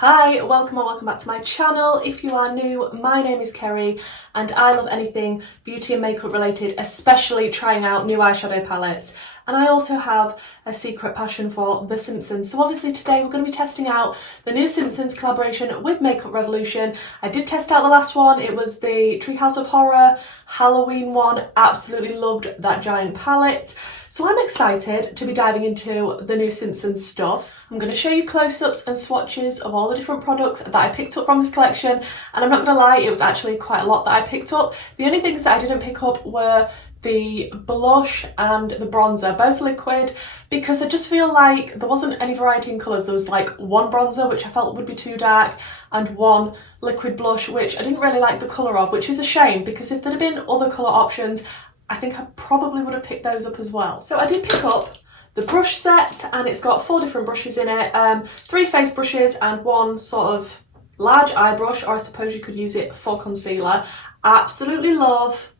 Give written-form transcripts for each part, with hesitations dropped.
Hi, welcome or welcome back to my channel. If you are new, my name is Kerry and I love anything beauty and makeup related, especially trying out new eyeshadow palettes. And I also have a secret passion for The Simpsons. So obviously today we're going to be testing out the new Simpsons collaboration with Makeup Revolution. I did test out the last one. It was the Treehouse of Horror Halloween one. Absolutely loved that giant palette. So I'm excited to be diving into the new Simpsons stuff. I'm going to show you close-ups and swatches of all the different products that I picked up from this collection, and I'm not going to lie, it was actually quite a lot that I picked up. The only things that I didn't pick up were the blush and the bronzer, both liquid, because I just feel like there wasn't any variety in colours. There was like one bronzer which I felt would be too dark and one liquid blush which I didn't really like the colour of, which is a shame because if there had been other colour options I think I probably would have picked those up as well. So I did pick up the brush set, and it's got 4 different brushes in it, 3 face brushes and 1 sort of large eye brush, or I suppose you could use it for concealer. Absolutely love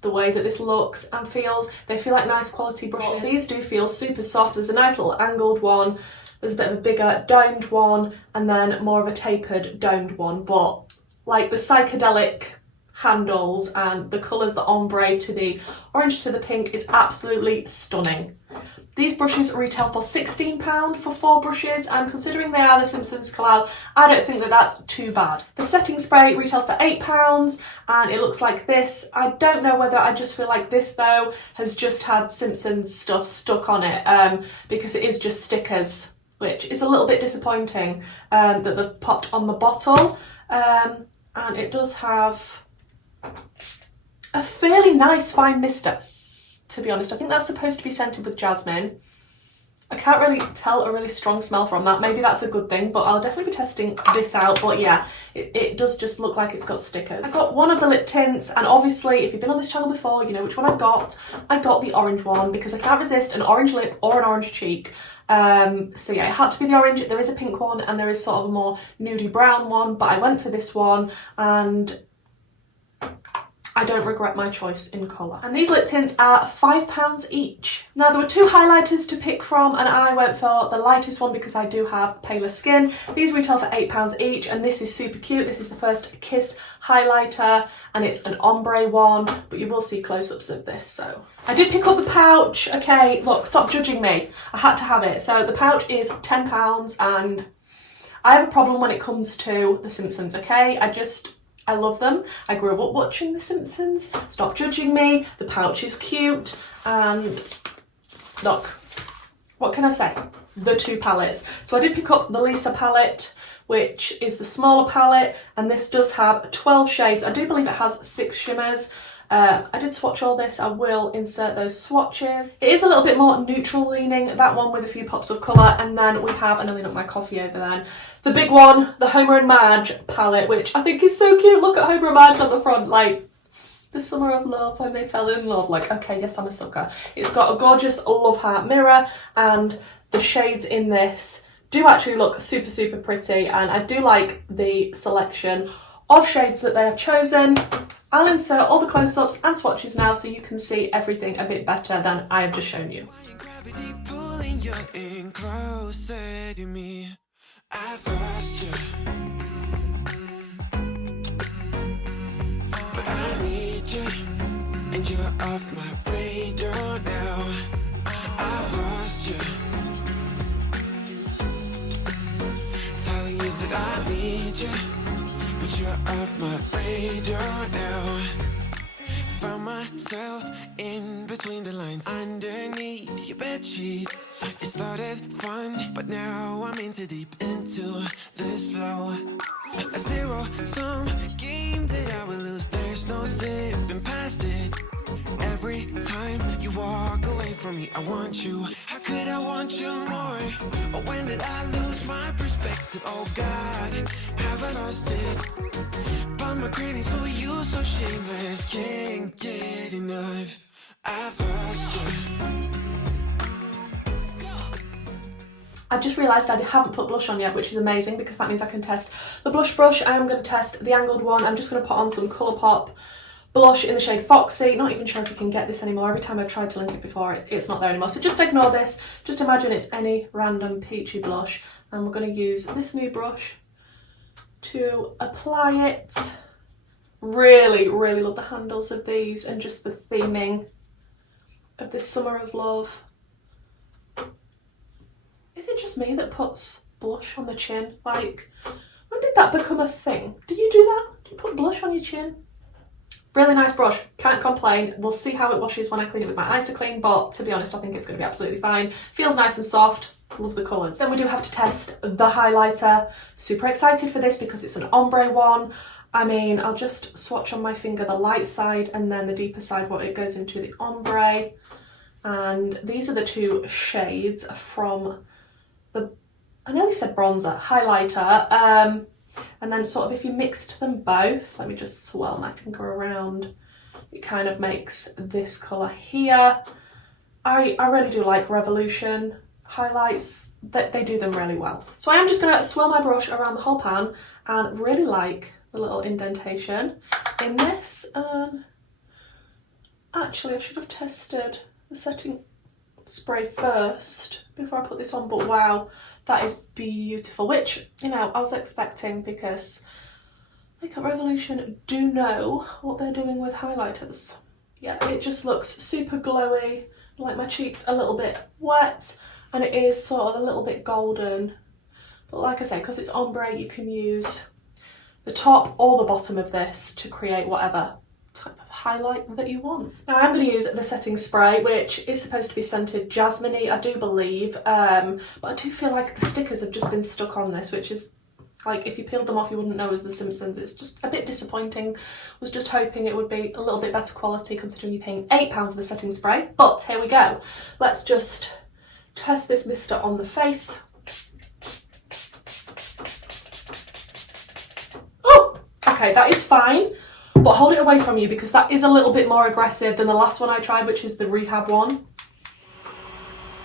the way that this looks and feels. They feel like nice quality brushes. These do feel super soft. There's a nice little angled one, there's a bit of a bigger domed one, and then more of a tapered domed one, but like the psychedelic handles and the colours, the ombre to the orange to the pink is absolutely stunning. These brushes retail for £16 for 4 brushes, and considering they are the Simpsons collab, I don't think that that's too bad. The setting spray retails for £8 and it looks like this. I don't know whether I just feel like this though has just had Simpsons stuff stuck on it because it is just stickers, which is a little bit disappointing that they've popped on the bottle. And it does have a fairly nice fine mister, to be honest. I think that's supposed to be scented with jasmine. I can't really tell a really strong smell from that. Maybe that's a good thing, but I'll definitely be testing this out. But yeah, it does just look like it's got stickers. I got one of the lip tints, and obviously if you've been on this channel before, you know which one I got. I got the orange one because I can't resist an orange lip or an orange cheek. So yeah, it had to be the orange. There is a pink one and there is sort of a more nudie brown one, but I went for this one and I don't regret my choice in colour. And these lip tints are £5 each. Now there were 2 highlighters to pick from and I went for the lightest one because I do have paler skin. These retail for £8 each and this is super cute. This is the first Kiss highlighter and it's an ombre one, but you will see close-ups of this. So I did pick up the pouch. Okay, look, stop judging me. I had to have it. So the pouch is £10 and I have a problem when it comes to The Simpsons, okay? I love them. I grew up watching The Simpsons. Stop judging me. The pouch is cute. And look, what can I say? The 2 palettes. So I did pick up the Lisa palette, which is the smaller palette, and this does have 12 shades. I do believe it has 6 shimmers. I did swatch all this. I will insert those swatches. It is a little bit more neutral leaning, that one with a few pops of colour, and then we have, I nearly knocked my coffee over then, the big one, the Homer and Marge palette, which I think is so cute. Look at Homer and Marge on the front, like the summer of love when they fell in love. Like, okay, yes, I'm a sucker. It's got a gorgeous love heart mirror, and the shades in this do actually look super, super pretty, and I do like the selection of shades that they have chosen. I'll insert all the close-ups and swatches now so you can see everything a bit better than I have just shown you. I've lost you, but I need you, and you're off my radar now. I've lost you, telling you that I need you, but you're off my radar now. Found myself in between the lines, underneath your bed sheets. It started fun, but now I'm in too deep into this flow. A zero-sum game that I will lose. There's no zipping past it. Every time you walk away from me, I want you. How could I want you more? Or when did I lose my perspective? Oh God, have I lost it? But my cravings for you so shameless, can't get enough. I've lost you. I've just realised I haven't put blush on yet, which is amazing because that means I can test the blush brush. I am going to test the angled one. I'm just going to put on some Colourpop blush in the shade Foxy. Not even sure if you can get this anymore. Every time I've tried to link it before, it's not there anymore. So just ignore this. Just imagine it's any random peachy blush. And we're going to use this new brush to apply it. Really, really love the handles of these and just the theming of this Summer of Love. Is it just me that puts blush on the chin? Like, when did that become a thing? Do you do that? Do you put blush on your chin? Really nice brush, can't complain. We'll see how it washes when I clean it with my Isoclean, but to be honest, I think it's going to be absolutely fine. Feels nice and soft, love the colours. Then we do have to test the highlighter. Super excited for this because it's an ombre one. I mean, I'll just swatch on my finger the light side and then the deeper side what it goes into the ombre. And these are the two shades from the, I nearly said bronzer, highlighter. And then sort of if you mixed them both, let me just swirl my finger around, it kind of makes this colour here. I really do like Revolution highlights, that they do them really well. So I am just going to swirl my brush around the whole pan and really like the little indentation in this. Actually, I should have tested the setting spray first before I put this on, but wow, that is beautiful, which, you know, I was expecting because Makeup Revolution do know what they're doing with highlighters. Yeah, it just looks super glowy, like my cheeks a little bit wet, and it is sort of a little bit golden. But like I say, because it's ombre, you can use the top or the bottom of this to create whatever type of highlight that you want. Now I am going to use the setting spray, which is supposed to be scented jasmine-y, I do believe, but I do feel like the stickers have just been stuck on this, which is like, if you peeled them off you wouldn't know as the Simpsons. It's just a bit disappointing. Was just hoping it would be a little bit better quality considering you're paying £8 for the setting spray, but here we go. Let's just test this mister on the face. Oh, okay, that is fine. But hold it away from you because that is a little bit more aggressive than the last one I tried, which is the Rehab one.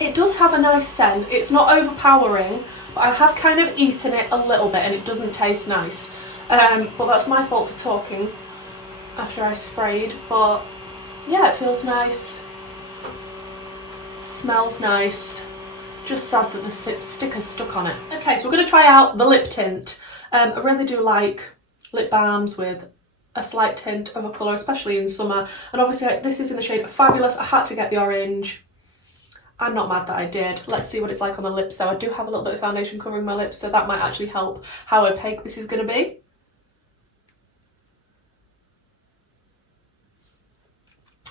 It does have a nice scent. It's not overpowering, but I have kind of eaten it a little bit and it doesn't taste nice. But that's my fault for talking after I sprayed. But yeah, it feels nice. Smells nice. Just sad that the sticker's stuck on it. Okay, so we're going to try out the lip tint. I really do like lip balms with a slight tint of a colour, especially in summer, and obviously this is in the shade Fabulous. I had to get the orange. I'm not mad that I did. Let's see what it's like on the lips though. I do have a little bit of foundation covering my lips, so that might actually help how opaque this is going to be.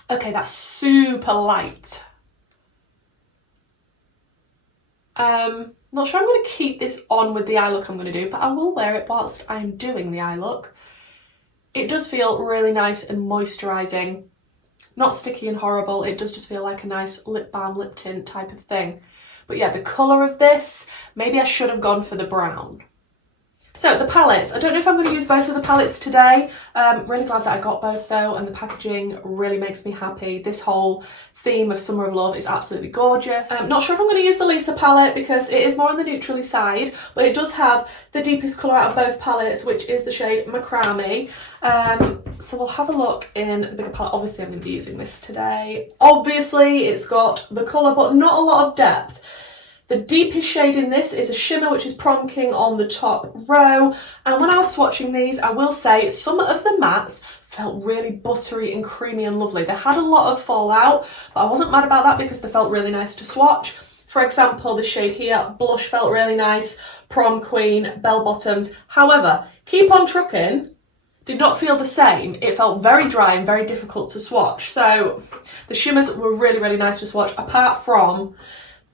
Okay, that's super light. Not sure I'm going to keep this on with the eye look I'm going to do, but I will wear it whilst I'm doing the eye look. It does feel really nice and moisturising, not sticky and horrible. It does just feel like a nice lip balm, lip tint type of thing. But yeah, the colour of this, maybe I should have gone for the brown. So the palettes, I don't know if I'm going to use both of the palettes today. Really glad that I got both though, and the packaging really makes me happy. This whole theme of Summer of Love is absolutely gorgeous. Not sure if I'm going to use the Lisa palette because it is more on the neutrally side, but it does have the deepest colour out of both palettes, which is the shade Macrame. So we'll have a look in the bigger palette. Obviously I'm going to be using this today. Obviously it's got the colour but not a lot of depth. The deepest shade in this is a shimmer, which is Prom King on the top row. And when I was swatching these, I will say some of the mattes felt really buttery and creamy and lovely. They had a lot of fallout, but I wasn't mad about that because they felt really nice to swatch. For example, the shade here, Blush, felt really nice. Prom Queen, Bell Bottoms. However, Keep On Truckin' did not feel the same. It felt very dry and very difficult to swatch. So the shimmers were really, really nice to swatch, apart from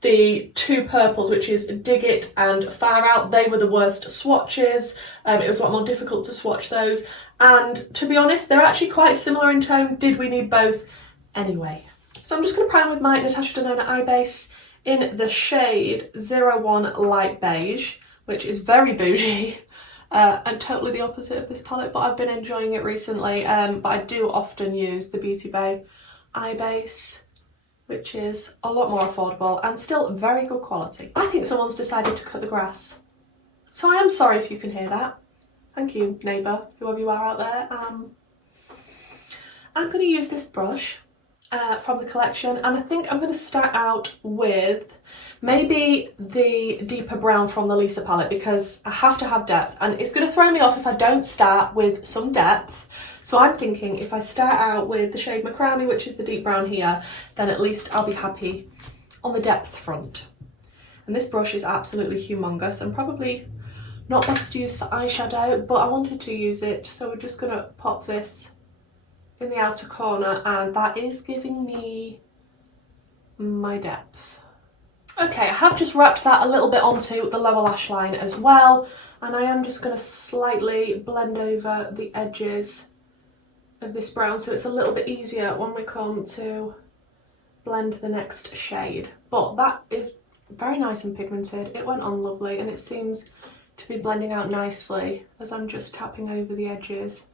the two purples, which is Dig It and Far Out. They were the worst swatches. It was a lot more difficult to swatch those. And to be honest, they're actually quite similar in tone. Did we need both anyway? So I'm just going to prime with my Natasha Denona eye base in the shade 01 Light Beige, which is very bougie and totally the opposite of this palette, but I've been enjoying it recently. But I do often use the Beauty Bay eye base, which is a lot more affordable and still very good quality. I think someone's decided to cut the grass. So I am sorry if you can hear that. Thank you, neighbour, whoever you are out there. I'm going to use this brush from the collection, and I think I'm going to start out with maybe the deeper brown from the Lisa palette, because I have to have depth, and it's going to throw me off if I don't start with some depth. So I'm thinking if I start out with the shade Macrame, which is the deep brown here, then at least I'll be happy on the depth front. And this brush is absolutely humongous and probably not best used for eyeshadow, but I wanted to use it, so we're just going to pop this in the outer corner, and that is giving me my depth. Okay, I have just wrapped that a little bit onto the lower lash line as well, and I am just going to slightly blend over the edges of this brown so it's a little bit easier when we come to blend the next shade. But that is very nice and pigmented. It went on lovely, and it seems to be blending out nicely as I'm just tapping over the edges.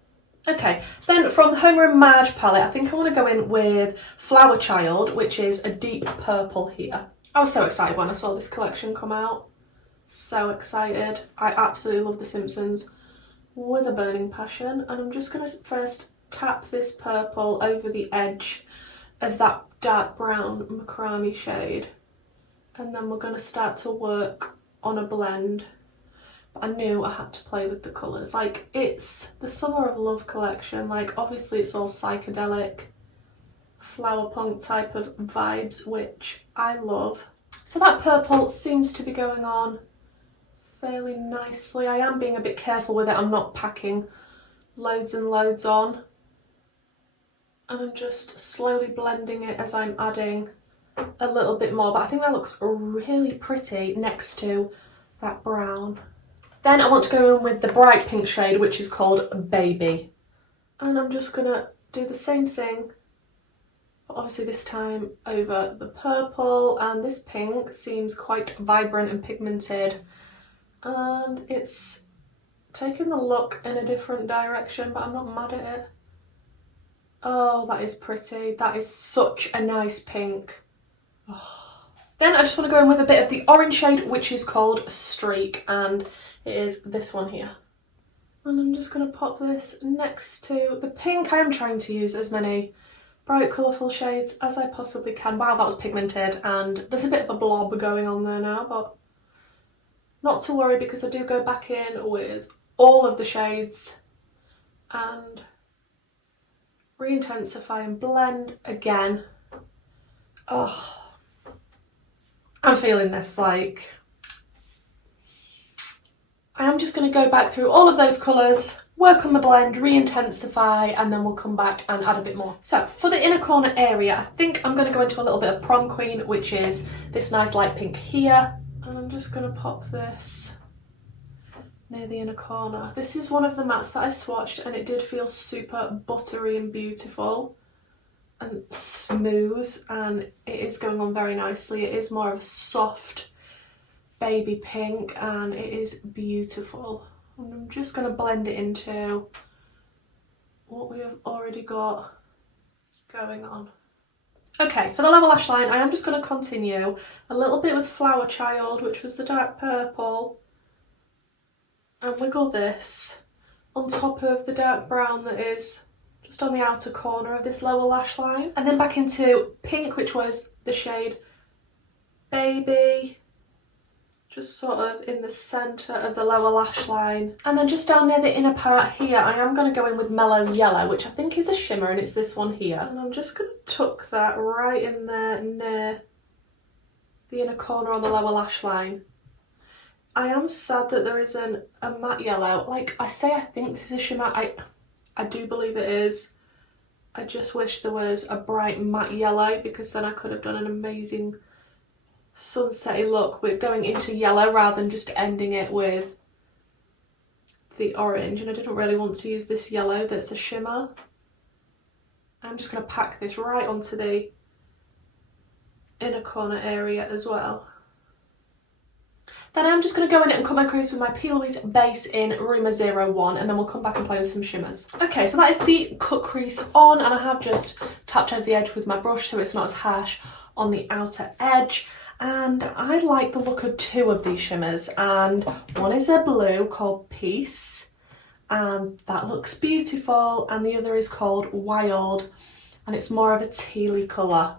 Okay, then from the Homer and Marge palette, I think I want to go in with Flower Child, which is a deep purple here. I was so excited when I saw this collection come out. So excited. I absolutely love The Simpsons with a burning passion, and I'm just going to first tap this purple over the edge of that dark brown Macrame shade, and then we're going to start to work on a blend. But I knew I had to play with the colours. Like, it's the Summer of Love collection. Like, obviously it's all psychedelic, flower punk type of vibes, which I love. So that purple seems to be going on fairly nicely. I am being a bit careful with it. I'm not packing loads and loads on. And I'm just slowly blending it as I'm adding a little bit more. But I think that looks really pretty next to that brown. Then I want to go in with the bright pink shade, which is called Baby. And I'm just going to do the same thing, but obviously this time over the purple. And this pink seems quite vibrant and pigmented, and it's taking the look in a different direction, but I'm not mad at it. Oh, that is pretty. That is such a nice pink. Oh. Then I just want to go in with a bit of the orange shade, which is called Streak, and it is this one here. And I'm just going to pop this next to the pink. I am trying to use as many bright colourful shades as I possibly can. Wow, that was pigmented, and there's a bit of a blob going on there now, but not to worry, because I do go back in with all of the shades and re-intensify and blend again. Oh, I'm feeling this. Like, I am just going to go back through all of those colours, work on the blend, re-intensify, and then we'll come back and add a bit more. So for the inner corner area, I think I'm going to go into a little bit of Prom Queen, which is this nice light pink here. And I'm just going to pop this near the inner corner. This is one of the mattes that I swatched, and it did feel super buttery and beautiful and smooth, and it is going on very nicely. It is more of a soft baby pink, and it is beautiful. And I'm just going to blend it into what we have already got going on. Okay, for the lower lash line, I am just going to continue a little bit with Flower Child, which was the dark purple, and wiggle this on top of the dark brown that is just on the outer corner of this lower lash line, and then back into pink, which was the shade Baby, just sort of in the centre of the lower lash line. And then just down near the inner part here, I am going to go in with Mellow Yellow, which I think is a shimmer, and it's this one here. And I'm just going to tuck that right in there near the inner corner on the lower lash line. I am sad that there isn't a matte yellow. Like I say, I think this is a shimmer. I do believe it is. I just wish there was a bright matte yellow, because then I could have done an amazing sunsetty look with going into yellow rather than just ending it with the orange. And I didn't really want to use this yellow that's a shimmer. I'm just going to pack this right onto the inner corner area as well. Then I'm just going to go in and cut my crease with my P. Louise base in Rumour 01, and then we'll come back and play with some shimmers. Okay, so that is the cut crease on, and I have just tapped over the edge with my brush so it's not as harsh on the outer edge. And I like the look of two of these shimmers, and one is a blue called Peace, and that looks beautiful, and the other is called Wild, and it's more of a tealy colour.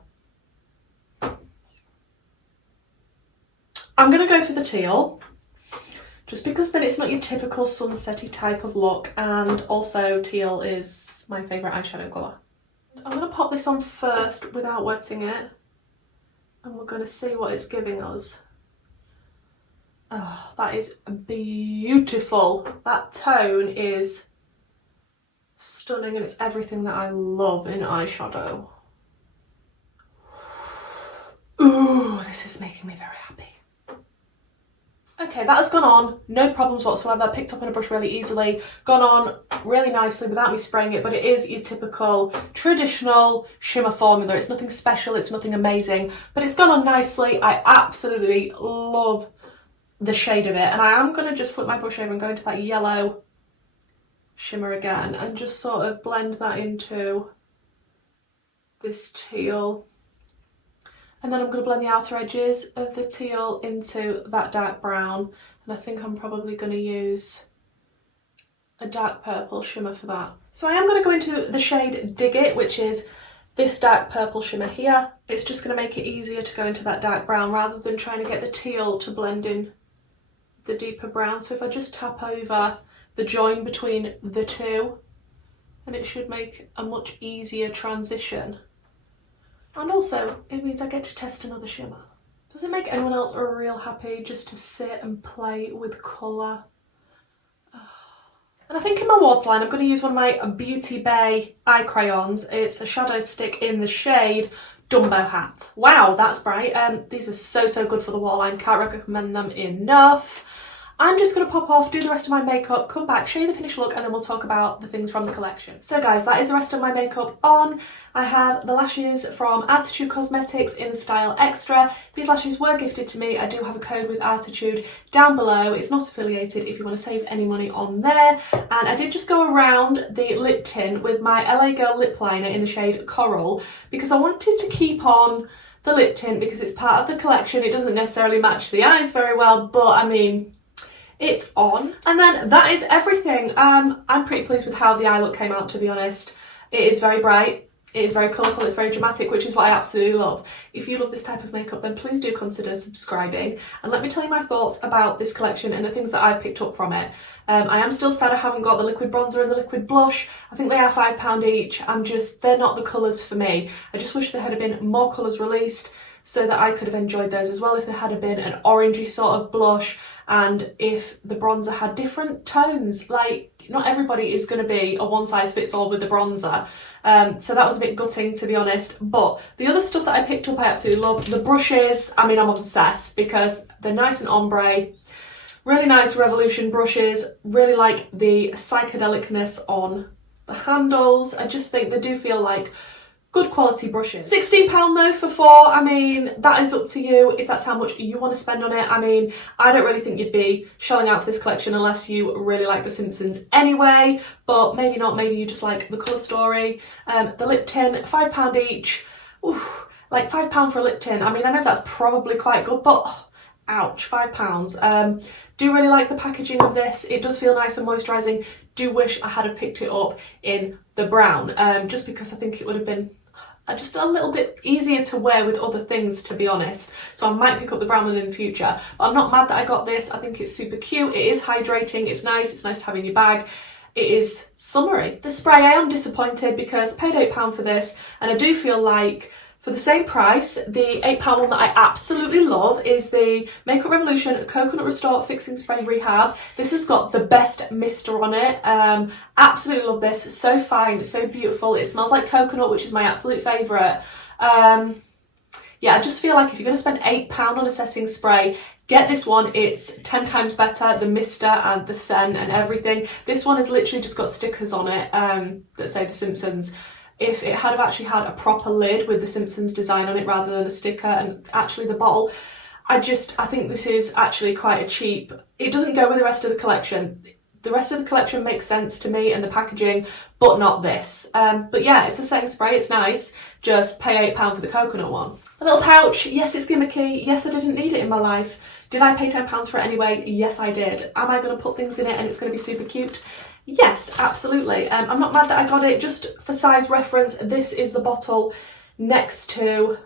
I'm going to go for the teal, just because then it's not your typical sunsetty type of look, and also teal is my favourite eyeshadow colour. I'm going to pop this on first without wetting it, and we're going to see what it's giving us. Oh, that is beautiful. That tone is stunning, and it's everything that I love in eyeshadow. Ooh, this is making me very happy. Okay, that has gone on, no problems whatsoever, picked up in a brush really easily, gone on really nicely without me spraying it, but it is your typical traditional shimmer formula. It's nothing special, it's nothing amazing, but it's gone on nicely. I absolutely love the shade of it, and I am going to just flip my brush over and go into that yellow shimmer again and just sort of blend that into this teal, and then I'm going to blend the outer edges of the teal into that dark brown, and I think I'm probably going to use a dark purple shimmer for that. So I am going to go into the shade Dig It, which is this dark purple shimmer here. It's just going to make it easier to go into that dark brown rather than trying to get the teal to blend in the deeper brown. So if I just tap over the join between the two, and it should make a much easier transition. And also, it means I get to test another shimmer. Does it make anyone else real happy just to sit and play with colour? And I think in my waterline I'm going to use one of my Beauty Bay eye crayons. It's a shadow stick in the shade Dumbo Hat. Wow, that's bright. These are so good for the waterline, can't recommend them enough. I'm just going to pop off, do the rest of my makeup, come back, show you the finished look, and then we'll talk about the things from the collection. So guys, that is the rest of my makeup on. I have the lashes from Arttitude Cosmetics in the style Extra. These lashes were gifted to me. I do have a code with Arttitude down below. It's not affiliated if you want to save any money on there. And I did just go around the lip tint with my LA Girl lip liner in the shade Coral, because I wanted to keep on the lip tint because it's part of the collection. It doesn't necessarily match the eyes very well, but I mean, it's on. And then that is everything. I'm pretty pleased with how the eye look came out, to be honest. It is very bright, it is very colourful, it's very dramatic, which is what I absolutely love. If you love this type of makeup, then please do consider subscribing, and let me tell you my thoughts about this collection and the things that I've picked up from it. I am still sad I haven't got the liquid bronzer and the liquid blush. I think they are £5 each. They're not the colours for me. I just wish there had been more colours released so that I could have enjoyed those as well, if there had been an orangey sort of blush, and if the bronzer had different tones. Like, not everybody is going to be a one size fits all with the bronzer, so that was a bit gutting, to be honest. But the other stuff that I picked up I absolutely love. The brushes, I mean, I'm obsessed because they're nice and ombre, really nice Revolution brushes, really like the psychedelicness on the handles. I just think they do feel like good quality brushes. £16 though for 4, I mean, that is up to you if that's how much you want to spend on it. I mean, I don't really think you'd be shelling out for this collection unless you really like The Simpsons anyway, but maybe not, maybe you just like the colour story. The lip tint, £5 each. Oof, like £5 for a lip tint. I mean, I know that's probably quite good, but oh, ouch, £5. Do really like the packaging of this. It does feel nice and moisturising. Do wish I had have picked it up in the brown, just because I think it would have been just a little bit easier to wear with other things, to be honest. So I might pick up the brown one in the future, but I'm not mad that I got this. I think it's super cute. It is hydrating. It's nice to have in your bag. It is summery. The spray, I am disappointed because I paid £8 for this, and I do feel like for the same price, the £8 one that I absolutely love is the Makeup Revolution Coconut Restore Fixing Spray Rehab. This has got the best mister on it. Absolutely love this. So fine, so beautiful. It smells like coconut, which is my absolute favourite. Yeah, I just feel like if you're going to spend £8 on a setting spray, get this one. It's 10 times better, the mister and the scent and everything. This one has literally just got stickers on it that say The Simpsons. If it had actually had a proper lid with the Simpsons design on it rather than a sticker and actually the bottle, I think this is actually quite a cheap. It doesn't go with the rest of the collection. The rest of the collection makes sense to me and the packaging, but not this. But yeah, it's a setting spray, it's nice. Just pay £8 for the coconut one. A little pouch, yes, it's gimmicky. Yes, I didn't need it in my life. Did I pay £10 for it anyway? Yes, I did. Am I going to put things in it and it's going to be super cute? Yes, absolutely. I'm not mad that I got it. Just for size reference, this is the bottle next to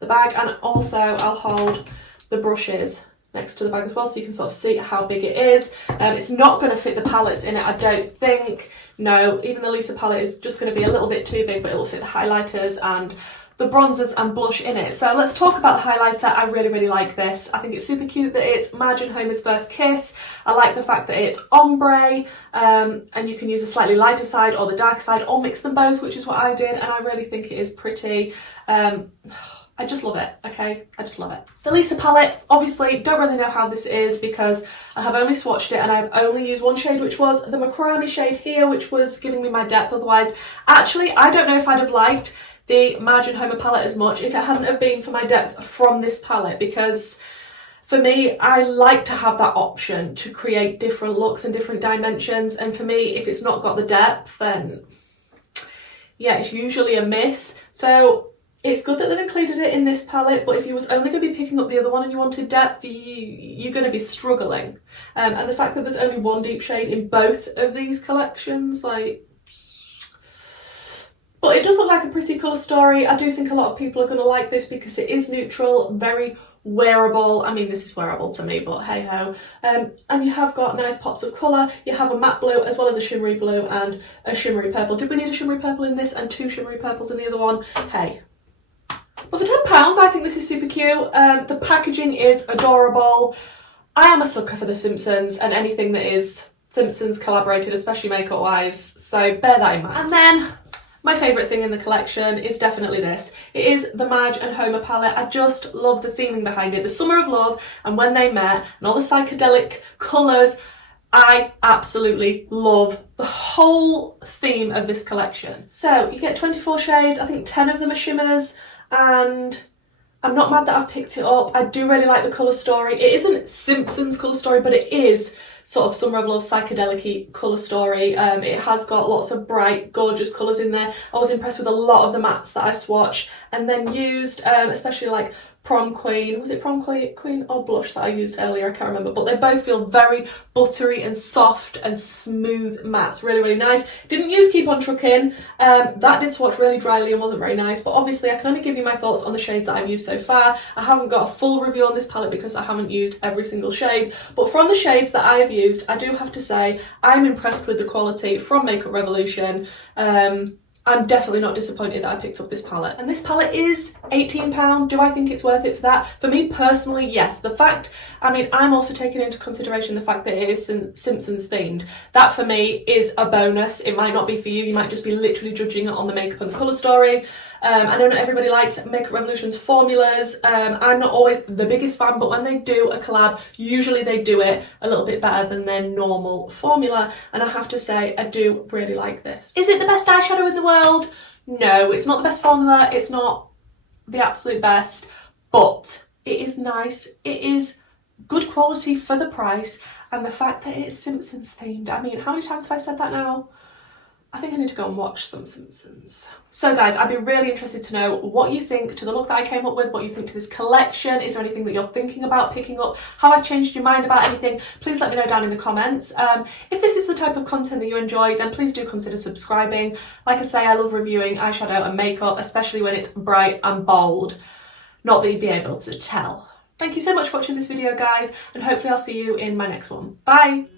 the bag, and also I'll hold the brushes next to the bag as well so you can sort of see how big it is. It's not going to fit the palettes in it, I don't think. No, even the Lisa palette is just going to be a little bit too big, but it will fit the highlighters and the bronzers and blush in it. So let's talk about the highlighter. I really like this. I think it's super cute that it's Marge and Homer's first kiss. I like the fact that it's ombre, and you can use the slightly lighter side or the darker side or mix them both, which is what I did, and I really think it is pretty. I just love it, okay? I just love it. The Lisa palette, obviously, don't really know how this is because I have only swatched it and I've only used one shade, which was the Macrame shade here, which was giving me my depth. Otherwise, actually, I don't know if I'd have liked the Marge and Homer palette as much if it hadn't have been for my depth from this palette, because for me, I like to have that option to create different looks and different dimensions, and for me, if it's not got the depth, then yeah, it's usually a miss. So it's good that they've included it in this palette, but if you was only going to be picking up the other one and you wanted depth, you're going to be struggling. And the fact that there's only one deep shade in both of these collections, like, but it does look like a pretty colour story. I do think a lot of people are going to like this because it is neutral, very wearable. I mean, this is wearable to me, but hey ho. And you have got nice pops of colour. You have a matte blue as well as a shimmery blue and a shimmery purple. Did we need a shimmery purple in this and two shimmery purples in the other one? Hey. But for £10, I think this is super cute. The packaging is adorable. I am a sucker for The Simpsons and anything that is Simpsons collaborated, especially makeup wise, so bear that in mind. And then my favourite thing in the collection is definitely this. It is the Marge and Homer palette. I just love the theming behind it. The Summer of Love and When They Met and all the psychedelic colours. I absolutely love the whole theme of this collection. So you get 24 shades, I think 10 of them are shimmers, and I'm not mad that I've picked it up. I do really like the colour story. It isn't Simpsons colour story, but it is sort of Summer of Love psychedelic-y colour story. It has got lots of bright, gorgeous colours in there. I was impressed with a lot of the mattes that I swatched and then used, especially like Prom Queen. Was it Prom Queen or Blush that I used earlier? I can't remember, but they both feel very buttery and soft and smooth mattes. Really nice. Didn't use Keep On Trucking. That did swatch really dryly and wasn't very nice, but obviously I can only give you my thoughts on the shades that I've used so far. I haven't got a full review on this palette because I haven't used every single shade, but from the shades that I've used, I do have to say I'm impressed with the quality from Makeup Revolution. I'm definitely not disappointed that I picked up this palette. And this palette is £18. Do I think it's worth it for that? For me personally, yes. The fact, I mean, I'm also taking into consideration the fact that it is Simpsons themed. That for me is a bonus. It might not be for you. You might just be literally judging it on the makeup and the colour story. I know not everybody likes Makeup Revolution's formulas. I'm not always the biggest fan, but when they do a collab, usually they do it a little bit better than their normal formula. And I have to say, I do really like this. Is it the best eyeshadow in the world? No, it's not the best formula. It's not the absolute best, but it is nice. It is good quality for the price. And the fact that it's Simpsons themed. I mean, how many times have I said that now? I think I need to go and watch some Simpsons. So guys, I'd be really interested to know what you think to the look that I came up with, what you think to this collection. Is there anything that you're thinking about picking up? Have I changed your mind about anything? Please let me know down in the comments. If this is the type of content that you enjoy, then please do consider subscribing. Like I say, I love reviewing eyeshadow and makeup, especially when it's bright and bold. Not that you'd be able to tell. Thank you so much for watching this video, guys, and hopefully I'll see you in my next one. Bye!